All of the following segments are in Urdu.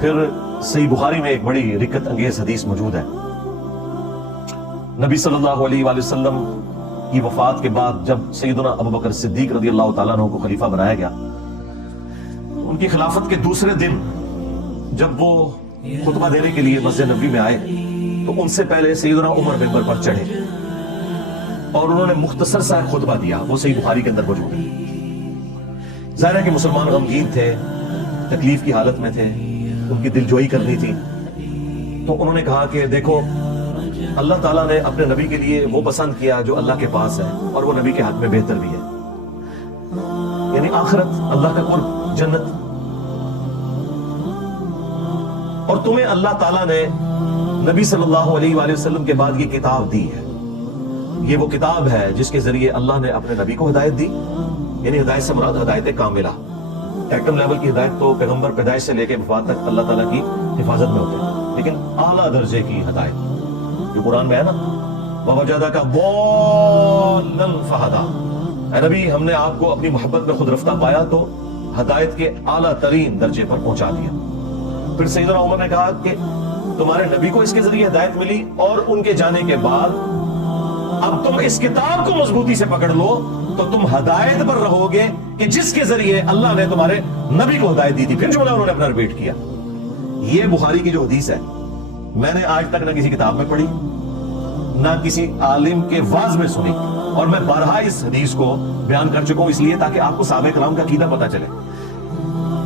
پھر صحیح بخاری میں ایک بڑی رکت انگیز حدیث موجود ہے. نبی صلی اللہ علیہ وآلہ وسلم کی وفات کے بعد جب سیدنا ابو بکر صدیق رضی اللہ تعالیٰ عنہ کو خلیفہ بنایا گیا، ان کی خلافت کے دوسرے دن جب وہ خطبہ دینے کے لیے مسجد نبوی میں آئے تو ان سے پہلے سیدنا عمر ممبر پر چڑھے اور انہوں نے مختصر سا خطبہ دیا. وہ صحیح بخاری کے اندر موجود ہے. ظاہر ہے کہ مسلمان غمگین تھے، تکلیف کی حالت میں تھے، ان کی دلجوئی کرنی تھی. تو انہوں نے کہا کہ دیکھو، اللہ تعالیٰ نے اپنے نبی کے لیے وہ پسند کیا جو اللہ کے پاس ہے، اور وہ نبی کے حق میں بہتر بھی ہے، یعنی آخرت، اللہ کا قرب، جنت. اور تمہیں اللہ تعالیٰ نے نبی صلی اللہ علیہ وآلہ وسلم کے بعد یہ کتاب دی ہے. یہ وہ کتاب ہے جس کے ذریعے اللہ نے اپنے نبی کو ہدایت دی، یعنی ہدایت سے مراد ہدایت کاملہ. ایٹم لیول کی ہدایت تو پیغمبر پیدائش سے لے کے وفات تک اللہ تعالیٰ کی حفاظت میں ہوتے ہیں، لیکن اعلیٰ درجے کی ہدایت جو قرآن میں ہے نا، وَوَجَدَكَ ضَالًّا فَهَدَىٰ، اے نبی ہم نے آپ کو اپنی محبت میں خود رفتہ پایا تو ہدایت کے اعلیٰ ترین درجے پر پہنچا دیا. پھر سیدنا عمر نے کہا کہ تمہارے نبی کو اس کے ذریعے ہدایت ملی، اور ان کے جانے کے بعد اب تم اس کتاب کو مضبوطی سے پکڑ لو تو تم ہدایت پر رہو گے کہ جس کے ذریعے اللہ نے تمہارے نبی کو ہدایت دی تھی. پھر جملہ انہوں نے اپنا ریپیٹ کیا. یہ بخاری کی جو حدیث ہے میں نے آج تک نہ کسی کتاب میں پڑھی، نہ کسی عالم کے واعظ میں سنی، اور میں بارہا اس حدیث کو بیان کر چکا ہوں اس لیے تاکہ آپ کو صحابہ کرام کا عقیدہ پتہ چلے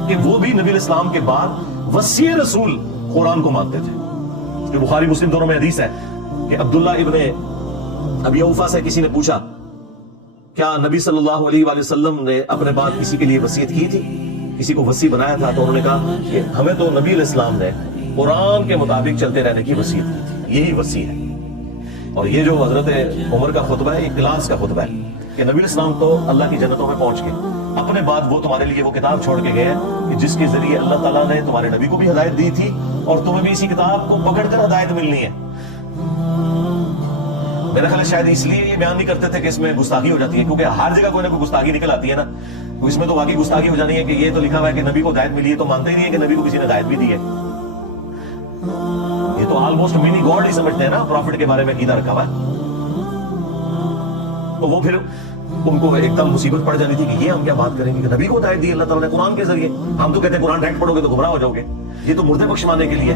کہ وہ بھی نبی الاسلام کے بعد وصی رسول قرآن کو مانتے تھے. جو بخاری مسلم دونوں میں حدیث ہے کہ عبداللہ ابن ابی اوفا سے کسی نے پوچھا کیا نبی صلی اللہ علیہ وآلہ وسلم نے اپنے بعد کسی کے لیے وصیت کی تھی، کسی کو وصی بنایا تھا؟ تو انہوں نے کہا کہ ہمیں تو نبی علیہ السلام نے قرآن کے مطابق چلتے رہنے کی وصیت کی تھی، یہی وصی ہے. اور یہ جو حضرت عمر کا خطبہ ہے یہ کلاس کا خطبہ ہے کہ نبی علیہ السلام تو اللہ کی جنتوں میں پہنچ گئے، اپنے بعد وہ تمہارے لیے وہ کتاب چھوڑ کے گئے کہ جس کے ذریعے اللہ تعالیٰ نے تمہارے نبی کو بھی ہدایت دی تھی، اور تمہیں بھی اسی کتاب کو پکڑ کر ہدایت ملنی ہے. میرا خیال ہے شاید اس لیے یہ بیان نہیں کرتے تھے کہ اس میں گستاخی ہو جاتی ہے، کیونکہ ہر جگہ کوئی نہ کوئی گستاخی نکل آتی ہے نا. تو اس میں تو واقعی گستاخی ہو جانی ہے کہ یہ تو لکھا ہوا ہے کہ نبی کو ہدایت ملی ہے، تو مانتے ہی نہیں ہے کہ نبی کو کسی نے ہدایت بھی دی ہے. یہ تو آلموسٹ منی گاڈ ہی سمجھتے ہیں نا پروفٹ کے بارے میں عقیدہ رکھا ہوا ہے. تو وہ پھر ان کو ایک دم مصیبت پڑ جانی تھی کہ یہ ہم کیا بات کریں گے کہ نبی کو ہدایت دی اللہ تعالیٰ نے قرآن کے ذریعے. ہم تو کہتے ہیں قرآن ڈائریکٹ پڑھو گے تو گمراہ ہو جاؤ گے، یہ تو مردے بخشوانے کے لیے.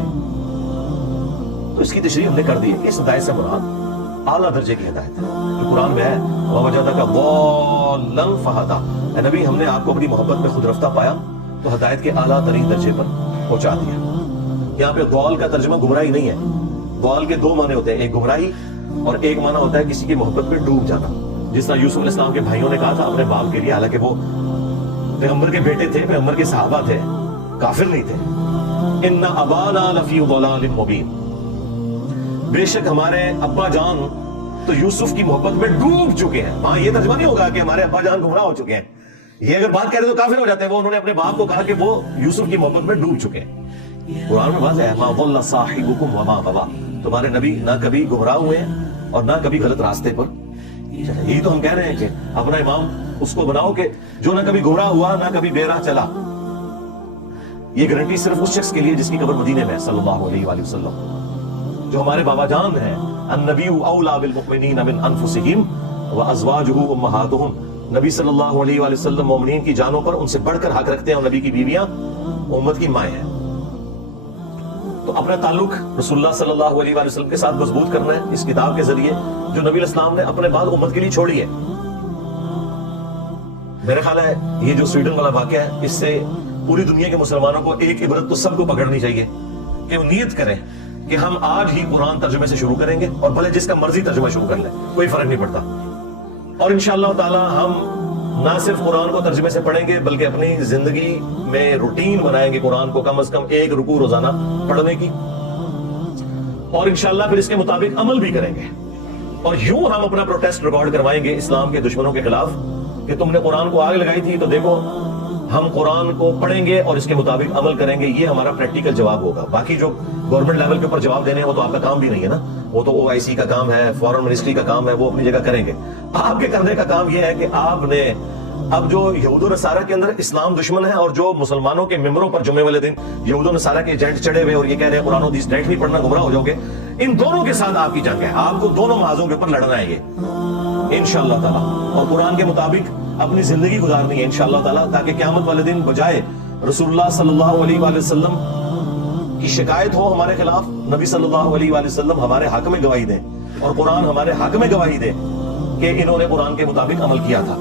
تو اس کی تشریح ہم نے کر دی ہے کہ اس ہدایت سے مراد اعلیٰ درجے کی ہدایت ہے جو قرآن میں ہے. وَوَجَدَكَ ضَالًّا فَهَدَىٰ، اے نبی ہم نے آپ کو اپنی محبت میں خود رفتہ پایا تو ہدایت کے اعلیٰ ترین درجے پر پہنچا دیا. یہاں پہ ضال کا ترجمہ گمراہی نہیں ہے. ضال کے دو معنی ہوتے ہیں، ایک گمراہی اور ایک معنی ہوتا ہے کسی کی محبت میں ڈوب جانا. جس طرح یوسف علیہ السلام کے بھائیوں نے کہا تھا اپنے باپ کے لیے، حالانکہ وہ پیغمبر کے بیٹے تھے، پیغمبر کے صحابہ تھے، کافر نہیں تھے، إِنَّ أَبَانَا لَفِي ضَلَالٍ مُبِينٍ، بے شک ہمارے ابا جان تو یوسف کی محبت میں ڈوب چکے ہیں. ہاں یہ ترجمہ نہیں ہوگا کہ ہمارے ابا جان گمراہ ہو چکے ہیں، یہ اگر بات کہہ رہے تو کافر ہو جاتے ہیں. وہ انہوں نے اپنے باپ کو کہا کہ وہ یوسف کی محبت میں ڈوب چکے ہیں. قرآن میں واضح ہے مَا ضَلَّ صَاحِبُكُمْ وَمَا غَوَىٰ، تمہارے نبی نہ کبھی گمراہ ہوئے ہیں اور نہ کبھی غلط راستے پر. یہی تو ہم کہہ رہے ہیں کہ اپنا امام اس کو بناؤ کہ جو نہ کبھی گمراہ ہوا نہ کبھی بے راہ چلا. یہ گارنٹی صرف اس شخص کے لیے جس کی قبر مدینے میں ہے صلی اللہ علیہ وآلہ وسلم. جو ہمارے بابا جان ہیں، النبی اولیٰ بالمؤمنین من انفسہم وازواجہ امہاتہم، نبی صلی اللہ علیہ وآلہ وسلم مومنین کی جانوں پر ان سے بڑھ کر حق رکھتے ہیں، اور نبی کی بیویاں امت کی مائیں ہیں. تو اپنا تعلق رسول اللہ صلی اللہ علیہ وآلہ وسلم کے ساتھ مضبوط کرنا ہے اس کتاب کے ذریعے جو نبی علیہ السلام نے اپنے بعد امت کے لیے چھوڑی ہے. میرا خیال ہے یہ جو سویڈن والا واقعہ ہے اس سے پوری دنیا کے مسلمانوں کو ایک عبرت تو سب کو پکڑنی چاہیے کہ وہ نیت کریں کہ ہم آج ہی قرآن ترجمے سے شروع کریں گے، اور بھلے جس کا مرضی ترجمہ شروع کر لیں، کوئی فرق نہیں پڑتا. اور انشاءاللہ تعالی ہم نہ صرف قرآن کو ترجمے سے پڑھیں گے بلکہ اپنی زندگی میں روٹین بنائیں گے قرآن کو کم از کم ایک رکوع روزانہ پڑھنے کی، اور انشاءاللہ پھر اس کے مطابق عمل بھی کریں گے. اور یوں ہم اپنا پروٹیسٹ ریکارڈ کروائیں گے اسلام کے دشمنوں کے خلاف کہ تم نے قرآن کو آگ لگائی تھی، تو دیکھو ہم قرآن کو پڑھیں گے اور اس کے مطابق عمل کریں گے. یہ ہمارا پریکٹیکل جواب ہوگا. باقی جو گورنمنٹ لیول کے اوپر جواب دینے ہیں وہ تو آپ کا کام بھی نہیں ہے نا، وہ تو OIC کا کام ہے، فارن منسٹری کا کام ہے، وہ اپنی جگہ کریں گے. آپ کے کرنے کا کام یہ ہے کہ آپ نے اب جو یہود و نصارہ کے اندر اسلام دشمن ہے اور جو مسلمانوں کے ممبروں پر جمعے والے دن یہود و نصارہ کے ایجنٹ چڑھے ہوئے اور یہ کہہ رہے ہیں قرآن و حدیث ڈائریکٹ نہیں پڑھنا گمراہ ہو جاؤ گے، ان دونوں کے ساتھ آپ کی جنگ ہے، آپ کو دونوں محاذوں کے اوپر لڑنا ہے یہ انشاءاللہ تعالیٰ، اور قرآن کے مطابق اپنی زندگی گزارنی ہے انشاءاللہ تعالیٰ، تاکہ قیامت والے دن بجائے رسول اللہ صلی اللہ علیہ وآلہ وسلم کی شکایت ہو ہمارے خلاف، نبی صلی اللہ علیہ وآلہ وسلم ہمارے حق میں گواہی دیں اور قرآن ہمارے حق میں گواہی دے کہ انہوں نے قرآن کے مطابق عمل کیا تھا۔